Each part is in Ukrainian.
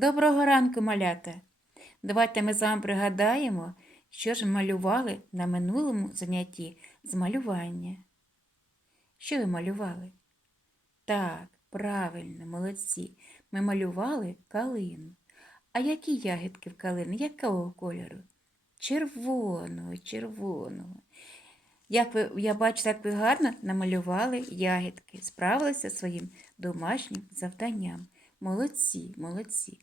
Доброго ранку, малята! Давайте ми з вами пригадаємо, що ж малювали на минулому занятті з малювання. Що ви малювали? Так, правильно, молодці. Ми малювали калину. А які ягідки в калини? Якого кольору? Червоного, червоного. Як ви, я бачу, так ви гарно намалювали ягідки, справилися своїм домашнім завданням. Молодці, молодці.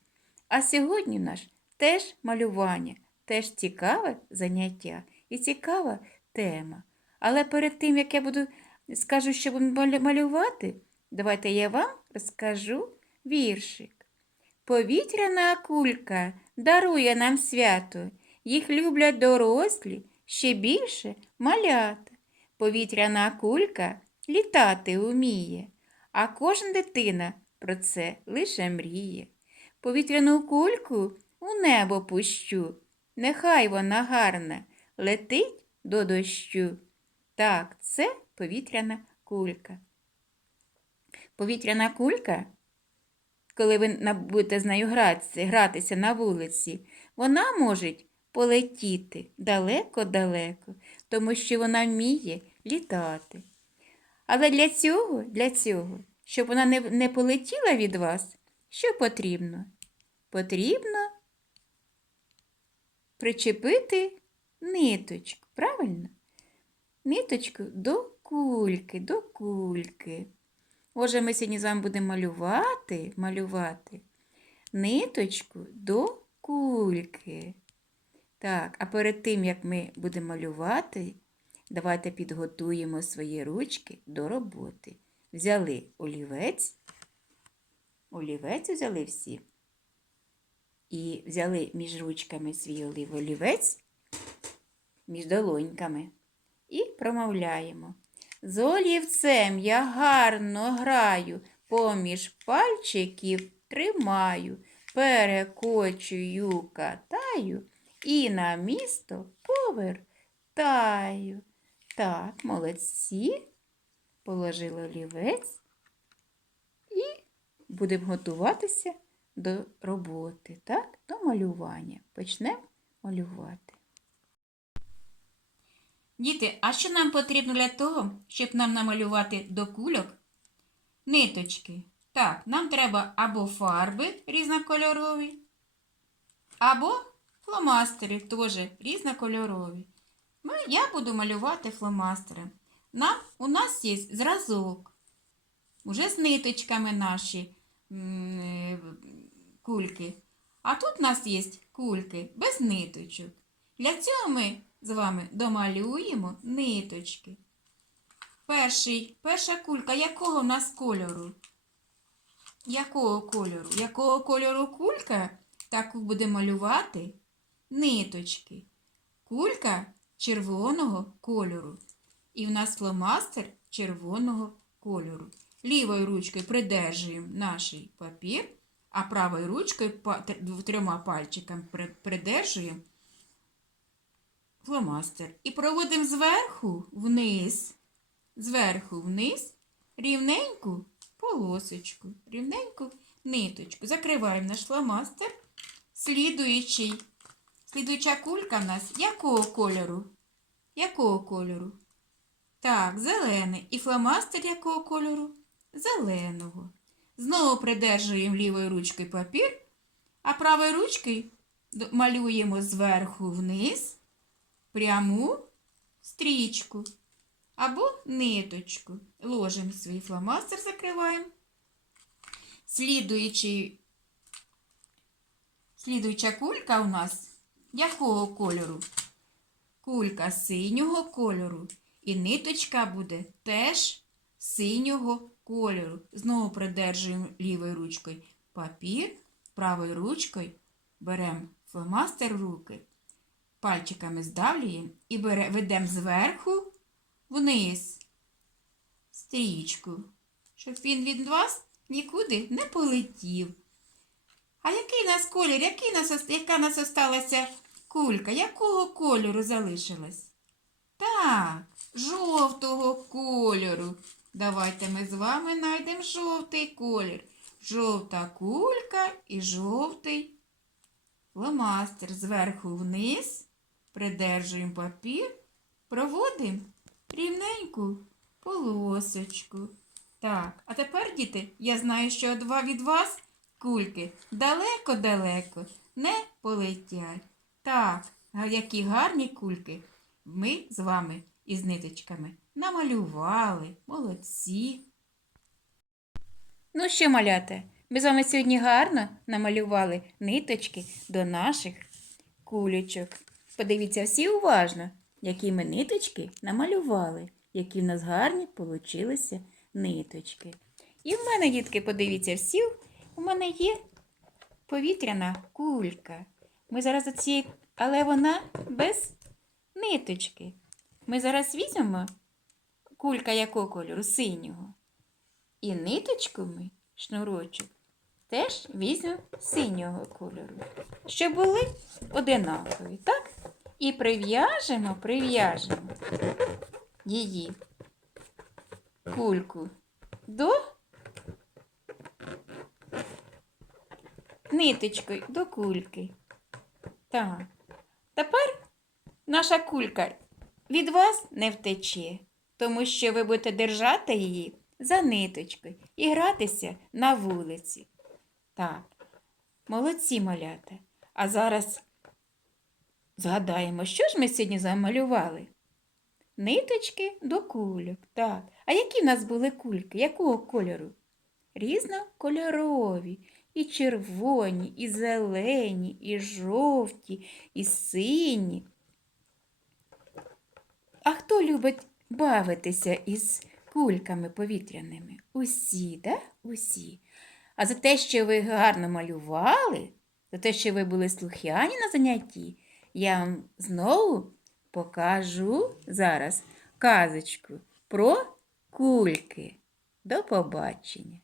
А сьогодні наш теж малювання, теж цікаве заняття і цікава тема. Але перед тим, як я буду скажу, що буду малювати, давайте я вам розкажу віршик. Повітряна кулька дарує нам свято, їх люблять дорослі, ще більше малята. Повітряна кулька літати уміє, а кожна дитина про це лише мріє. Повітряну кульку у небо пущу, нехай вона гарна, летить до дощу. Так, це повітряна кулька. Повітряна кулька, коли ви будете з нею гратися, гратися на вулиці, вона може полетіти далеко-далеко, тому що вона вміє літати. Але для цього, для цього, щоб вона не, не полетіла від вас, що потрібно? Потрібно причепити ниточку, правильно? Ниточку до кульки, до кульки. Отже, ми сьогодні з вами будемо малювати, малювати ниточку до кульки. Так, а перед тим, як ми будемо малювати, давайте підготуємо свої ручки до роботи. Взяли олівець, олівець взяли всі. І взяли між ручками свій олів- олівець, між долоньками. І промовляємо. З олівцем я гарно граю, поміж пальчиків тримаю, перекочую, катаю і на місто повертаю. Так, молодці. Положили олівець будемо готуватися до роботи, так? До малювання. Почнемо малювати. Діти, а що нам потрібно для того, щоб нам намалювати до кульок ниточки? Так, нам треба або фарби різнокольорові, або фломастери теж різнокольорові. Ми, я буду малювати фломастером. У нас є зразок, уже з ниточками наші кульки. А тут у нас є кульки без ниточок. Для цього ми з вами домалюємо ниточки. Перший, перша кулька якого в нас кольору? Якого кольору? Якого кольору кулька? Таку буде малювати ниточки. Кулька червоного кольору. І в нас фломастер червоного кольору. Лівою ручкою придержуємо наш папір, а правою ручкою трьома пальчиками придержуємо фломастер. І проводимо зверху вниз, зверху вниз, рівненьку полосочку, рівненьку ниточку. Закриваємо наш фломастер. Слідуючий, слідуюча кулька в нас якого кольору? Якого кольору? Так, зелений. І фломастер якого кольору? Зеленого. Знову придержуємо лівою ручкою папір, а правою ручкою малюємо зверху вниз пряму стрічку або ниточку. Ложимо свій фломастер, закриваємо. Слідуючий, слідуюча кулька у нас якого кольору? Кулька синього кольору. І ниточка буде теж синього кольору. Знову придержуємо лівою ручкою папір, правою ручкою беремо фломастер руки, пальчиками здавлюємо і ведемо зверху вниз стрічку, щоб він від вас нікуди не полетів. А який у нас колір? Який нас, яка у нас осталася кулька? Якого кольору залишилась? Так, жовтого кольору. Давайте ми з вами знайдемо жовтий колір. жовта кулька і жовтий фломастер. Зверху вниз придержуємо папір, проводимо рівненьку полосочку. Так, а тепер, діти, я знаю, що два від вас кульки далеко-далеко не полетять. Так, які гарні кульки ми з вами із ниточками намалювали. Молодці. Ну що, маляте, ми з вами сьогодні гарно намалювали ниточки до наших кулечок. Подивіться всі уважно, які ми ниточки намалювали, які в нас гарні получилися ниточки. І в мене, дітки, подивіться всі, у мене є повітряна кулька. Ми зараз оці, але вона без ниточки. Ми зараз візьмемо кулька якого кольору? Синього. І ниточку ми, шнурочок, теж візьмемо синього кольору, щоб були одинакові, так? І прив'яжемо, прив'яжемо її кульку до ниточкою до кульки. Так. Тепер наша кулька від вас не втече, тому що ви будете держати її за ниточкою і гратися на вулиці. Так, молодці малята. А зараз згадаємо, що ж ми сьогодні замалювали? Ниточки до кульок. Так. А які в нас були кульки? Якого кольору? Різнокольорові. І червоні, і зелені, і жовті, і сині. А хто любить бавитися із кульками повітряними? Усі, да? Усі. А за те, що ви гарно малювали, за те, що ви були слухняні на занятті, я вам знову покажу зараз казочку про кульки. До побачення.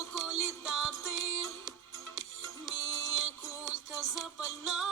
Високо вміє кулька запальна,